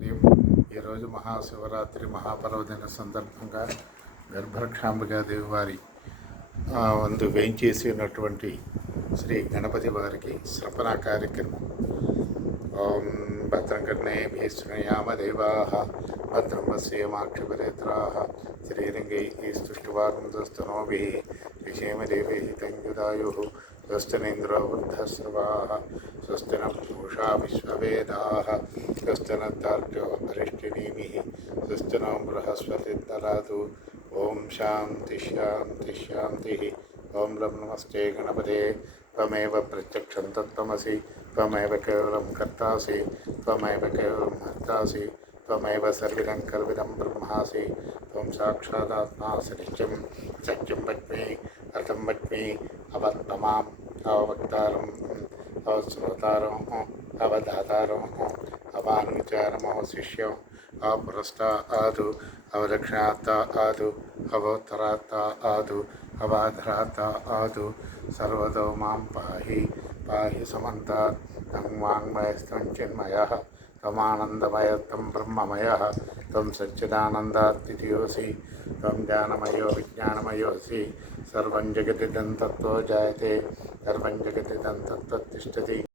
ఈరోజు మహాశివరాత్రి మహాపర్వదిన సందర్భంగా గర్భరక్షాంబికాదేవి వారి వందు వేయించేసి ఉన్నటువంటి శ్రీ గణపతి వారికి శ్రపణ కార్యక్రమం. ఓం భద్రం కర్ణేభిః శృణుయామ దేవాః భద్రం పశ్యేమాక్షభినేత్రాః శ్రీరంగైః స్తుష్టువాగుంసస్తనూభిः విషేమదేవైः తంగుదాయుः స్వస్తినేంద్రో వృద్ధశ్రవాः స్వస్తి నః పూషా విశ్వవేదాः స్వస్తి నః అరిష్టినేమిः స్వస్తి నో బృహస్పతిర్దదాతు. ఓం శాంతి శాంతి శాంతి. ఓం లం నమస్తే గణపతే త్వమేవ ప్రత్యక్షం తత్వమసి త్వమేవ కేవలం కర్తాసి త్వమేవ కేవలం హర్తాసి త్వమేవ సర్విదం కల్విదం బ్రహ్మాసి త్వం సాక్షాదాత్మాసి నిత్యం సత్యం వచ్మి అర్థం వచ్మి అవత్తమాం అవవక్తారం అవశ్రోతారం అవధాతారం అవానుచారమో శిష్యం అపురస్తాదు అవదక్షిణాత్తాదు అవోత్తరాత్తాదు అవాధరాత్తాదు సర్వదో మాం పాహి పాహి సమంతాత్ తం వాంగ్మయస్తం చిన్మయః త్వమానందమయత్వం బ్రహ్మమయః త్వం సచ్చిదానందాత్తిథియోసి త్వం జ్ఞానమయో విజ్ఞానమయోసి సర్వం జగదిదం తత్తో జాయతే సర్వం జగదిదం తత్తిష్టతి.